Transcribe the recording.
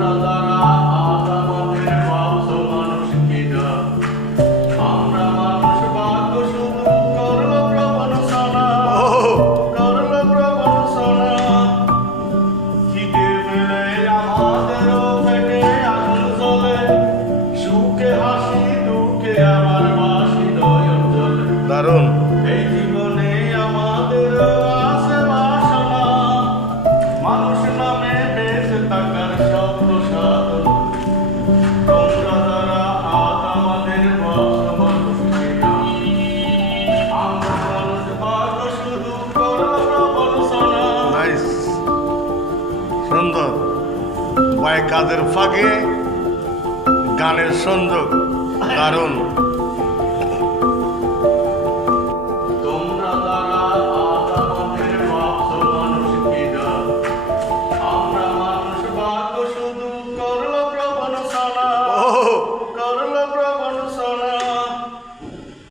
তোমরা যারা আজ আমাদের ভাবছো মানুষ কিনা, আমরা মানুষ ভাগ্য শুধু করলো প্রবঞ্চনা, করলো প্রবঞ্চনা। খিদে পেলে আমাদেরও পেটে আগুন জ্বলে, সুখে হাসি দুঃখে আমার বাসি নয়ন জ্বলে। দারুণ। এই জীবনে আমাদেরও আছে বাসনা, মানুষ নামে বেঁচে থাকার স্বপ্ন সাধনা। তোমরা যারা আজ আমাদের ভাবছো মানুষ কিনা, আমরা মানুষ ভাগ্য শুধু করলো প্রবঞ্চনা। নাইস, সুন্দর ভাই। কাদের ফাঁকে গানের সংযোগ দারুণ।